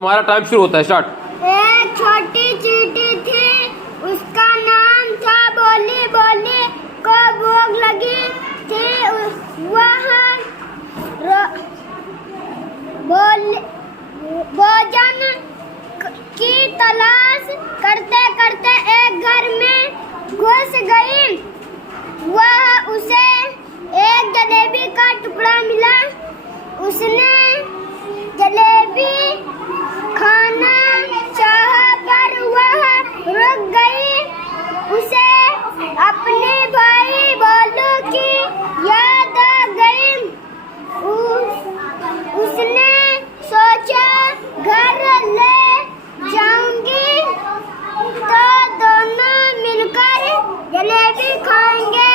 हमारा टाइम शुरू होता है। स्टार्ट। एक छोटी चींटी थी, उसका नाम था बोली। बोली को भूख लगी थी। वह भोजन की तलाश करते करते एक घर में घुस गई। वह उसे एक जलेबी का टुकड़ा मिला। उसने जलेबी खाना चाहा पर वह रुक गई। उसे अपने भाई बोलू की याद आ गई। उसने सोचा घर ले जाऊंगी तो दोनों मिलकर जलेबी खाएंगे।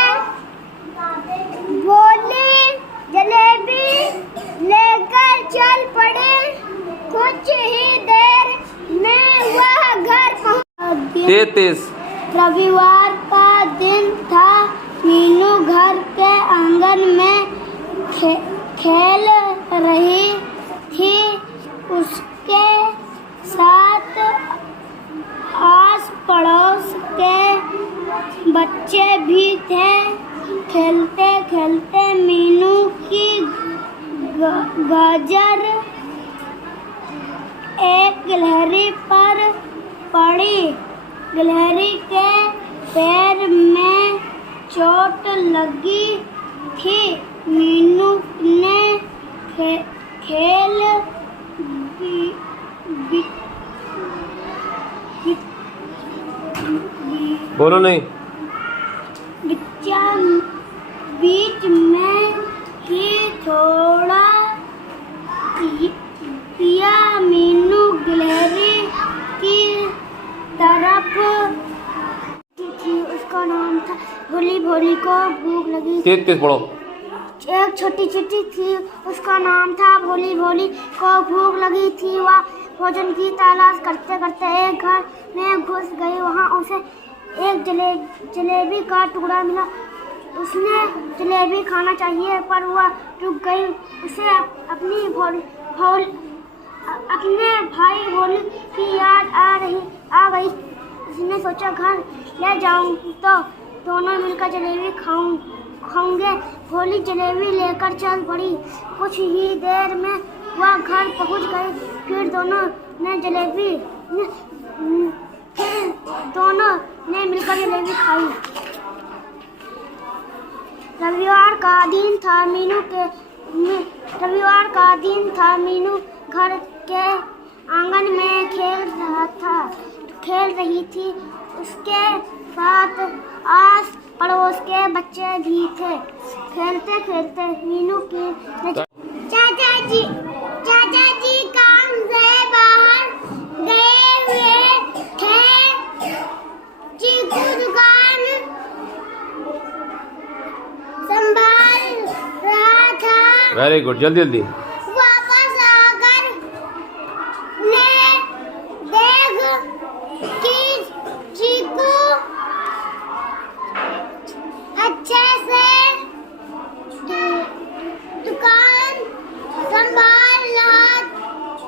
बोली जलेबी लेकर चल पड़े। कुछ ही देर में वह घर पहुंच गया। रविवार का दिन था। मीनू घर के आंगन में खेल रही थी। उसके साथ आस पड़ोस के बच्चे भी थे। खेलते खेलते मीनू की गाजर एक गिलहरी पर पड़ी। गिलहरी के पैर में चोट लगी थी। मीनू ने खेल बोलो नहीं। बीच में ही थोड़ा किया। मीनू गिलहरी की तरफ थी। उसका नाम था भोली। भोली को भूख लगी। तेज पढ़ो। एक छोटी चींटी थी, उसका नाम था भोली। भोली को भूख लगी थी। वह भोजन की तलाश करते करते एक घर में घुस गई। वहाँ उसे एक जलेबी का टुकड़ा मिला। उसने जलेबी खाना चाहिए पर वह रुक गई। उसे अपने भाई भोलू की याद आ गई। उसने सोचा घर ले जाऊं तो दोनों मिलकर जलेबी खाऊंगे। भोली जलेबी लेकर चल पड़ी। कुछ ही देर में वह घर पहुंच गई। फिर दोनों ने मिलकर जलेबी खाई। रविवार का दिन था। मीनू घर के आंगन में खेल रही थी। उसके साथ आस पड़ोस के बच्चे भी थे। खेलते खेलते मीनू की चाचा जी काम से बाहर गए हुए थे। चीकू दुकान संभाल रहा था। Very good. जल्दी वापस आकर ने देख कि चीकू अच्छे से दुकान संभाल रहा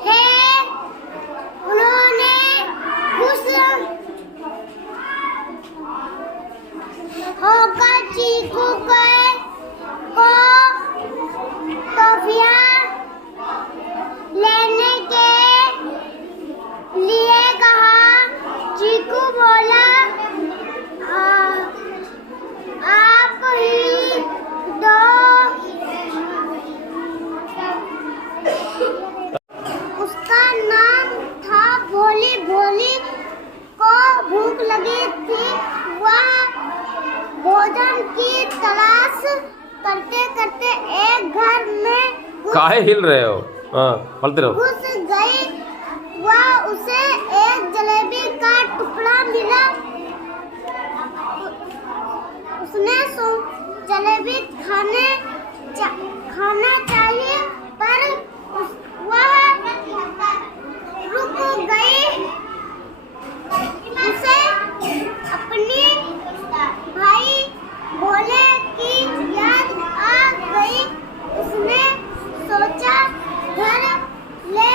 है। उन्होंने खुश होकर चीकू को टॉफियां लेने के लिए कहा। चीकू बोला आप ही दो। उसका नाम था भोली। भोली को भूख लगी थी। वह भोजन की तलाश करते करते एक घर में काहे हिल रहे हो? हाँ, बोलते रहो। घुस गई। वह उसे एक जलेबी का टुकड़ा मिला। उसने जलेबी खाना चाहिए पर वह रुक गई। उसे अपने भाई भोले की याद आ गई। उसने सोचा घर ले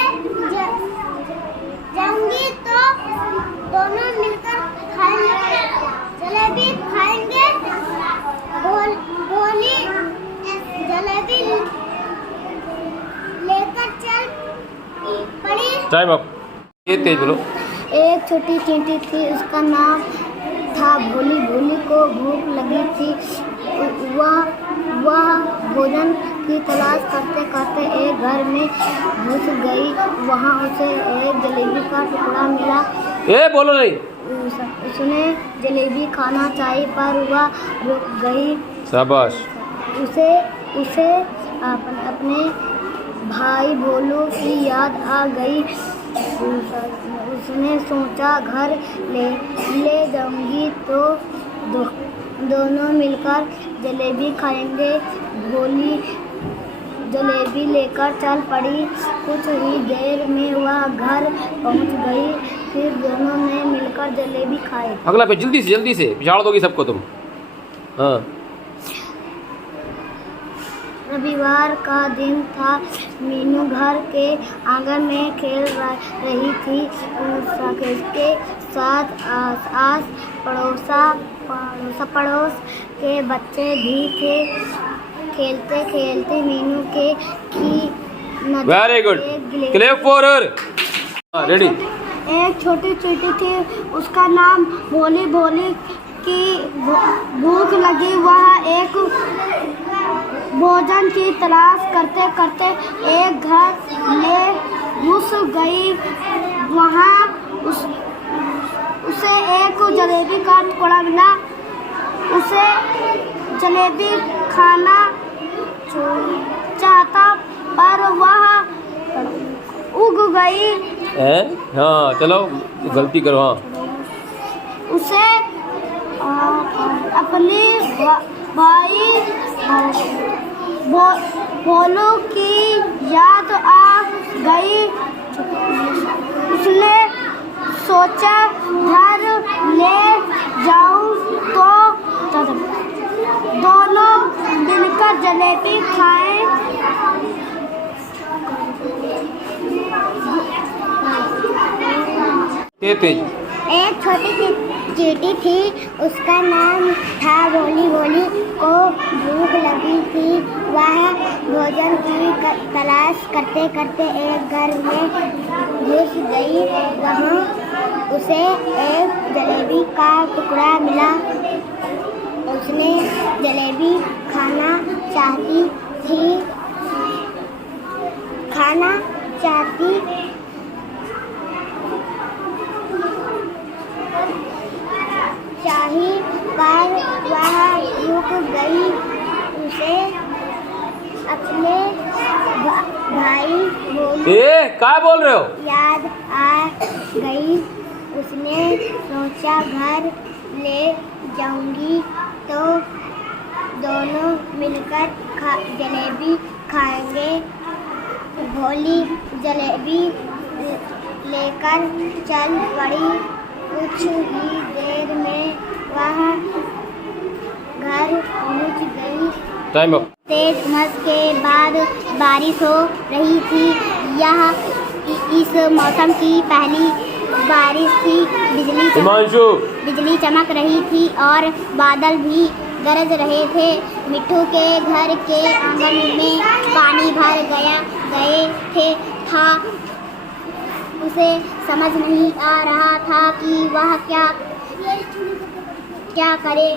टाइम अप। ये तेज बोलो। एक छोटी चींटी थी, उसका नाम था भोली। भोली को भूख लगी थी। वह भोजन की तलाश करते करते एक घर में घुस गई। वहाँ उसे एक जलेबी का टुकड़ा मिला। ए बोलो नहीं। उसने जलेबी खाना चाहिए पर वह रुक गई। शाबाश। उसे अपने भाई भोलू की याद आ गई। उसने सोचा घर ले जाऊंगी तो दोनों मिलकर जलेबी खाएंगे। भोली जलेबी लेकर चल पड़ी। कुछ ही देर में वह घर पहुंच गई। फिर दोनों ने मिलकर जलेबी खाए। अगला पे जल्दी से पिछाड़ दोगी सबको तुम। हाँ। रविवार का दिन था। मीनू घर के आंगन में खेल रही थी। उसके साथ आस पड़ोस के बच्चे भी थे। खेलते खेलते मीनू की नजर very good. Clap for her. Ready. एक छोटी चींटी थी, उसका नाम भोली। भोली की भूख लगी। वह एक भोजन की तलाश करते करते एक घर में घुस गई। वहाँ उसे एक जलेबी का टुकड़ा मिला। उसे जलेबी खाना चाहता पर वह उग गई। हाँ चलो गलती करो। हाँ। उसे अपने भाई भोलू की याद आ गई। उसने सोचा घर ले जाऊं तो दोनों मिलकर जलेबी खाएं। तेज। एक छोटी चींटी थी, उसका नाम था भोली। भोली को भूख लगी थी। वह भोजन की तलाश करते करते एक घर में घुस गई। वहाँ उसे एक जलेबी का टुकड़ा मिला। उसने जलेबी खाना चाहती पर वह रुक गई। उसे अपने भाई भोलू क्या बोल रहे हो? याद आ गई। उसने सोचा घर ले जाऊंगी तो दोनों मिलकर जलेबी खाएंगे। भोली जलेबी लेकर चल पड़ी। कुछ ही देर में वह घर पहुंच गई। Time up. तेज उमस के बाद बारिश हो रही थी। यह इस मौसम की पहली बारिश थी। बिजली चमक रही थी और बादल भी गरज रहे थे। मिट्ठू के घर के आंगन में पानी भर गए थे। उसे समझ नहीं आ रहा था कि वह क्या करे।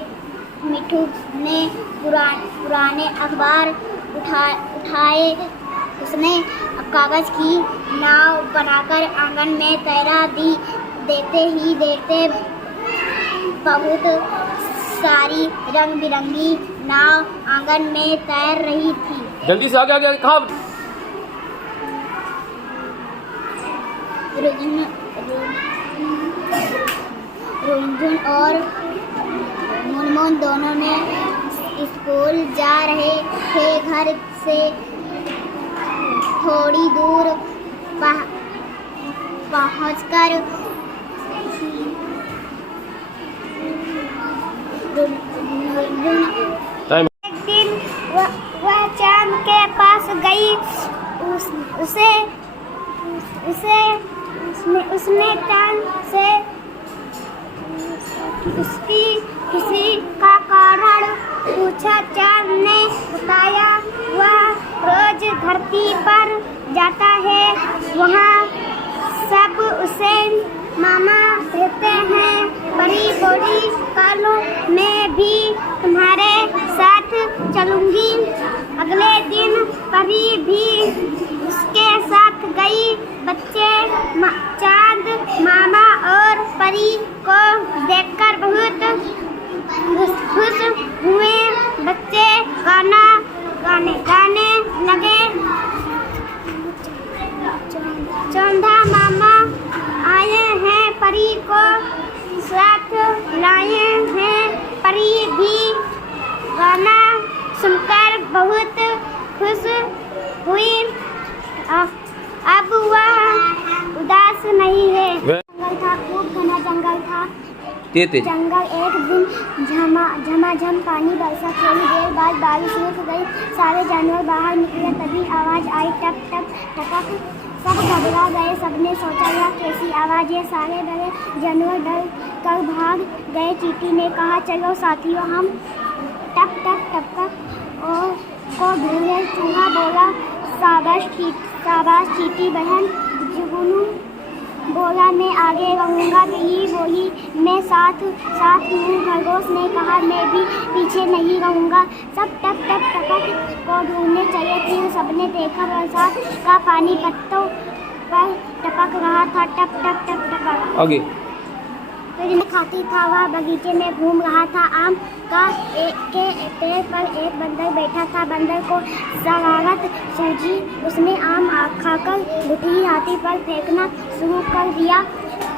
मिट्ठू ने पुराने अखबार उठाए। उसने कागज की नाव बनाकर आंगन में तैरा दी। देखते बहुत सारी रंग बिरंगी नाव आंगन में तैर रही थी। जल्दी से आगे कहाँ? रुनझुन और मुनमुन दोनों ने स्कूल जा रहे थे। घर से थोड़ी दूर पहुंचकर एक दिन वह चांद के पास गई। उसने चांद से उसकी किसी का कारण पूछा। चांद ने बताया वह रोज धरती पर जाता है। वहाँ मामा कहते हैं परी बोली कालो मैं भी तुम्हारे साथ चलूंगी। अगले दिन परी भी उसके साथ गई। बच्चे चांद मामा और परी को देखकर बहुत खुश हुए। बच्चे गाने लगे। चौंधा मामा आए हैं परी को साथ लाए हैं। परी भी गाना सुनकर बहुत खुश हुई। अब वह उदास नहीं है। जंगल था, खूब घना जंगल था। तेज जंगल एक दिन झमाझम पानी बरसा। थोड़ी देर बाद बारिश रुक गई। सारे जानवर बाहर निकले। तभी आवाज आई, टप टप टपक। सब घबरा गए। सबने सोचा यह कैसी आवाज है। सारे डरे जानवर डर कर भाग गए। चींटी ने कहा चलो साथियों हम टप टप टपक को ढूंढे। चूहा बोला शाबाश चींटी बहन। जुगनू बोला मैं आगे रहूँगा। बिल्ली बोली मैं साथ हूँ। खरगोश ने कहा मैं भी पीछे नहीं रहूँगा। सब टप टप टपक को ढूंढने चले थे। सबने देखा बरसात का पानी पत्तों पर टपक रहा था। टप टप टप टपक। आगे खाती था। वह बगीचे में घूम रहा था। आम का के पेड़ पर एक बंदर बैठा था। बंदर को शरारत सूझी। उसने आम खाकर गुठली हाथी पर फेंकना शुरू कर दिया।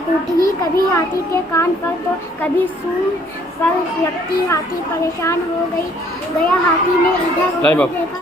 गुठली कभी हाथी के कान पर तो कभी सूंड पर लगती। हाथी परेशान हो गया। हाथी ने इधर उधर देखा।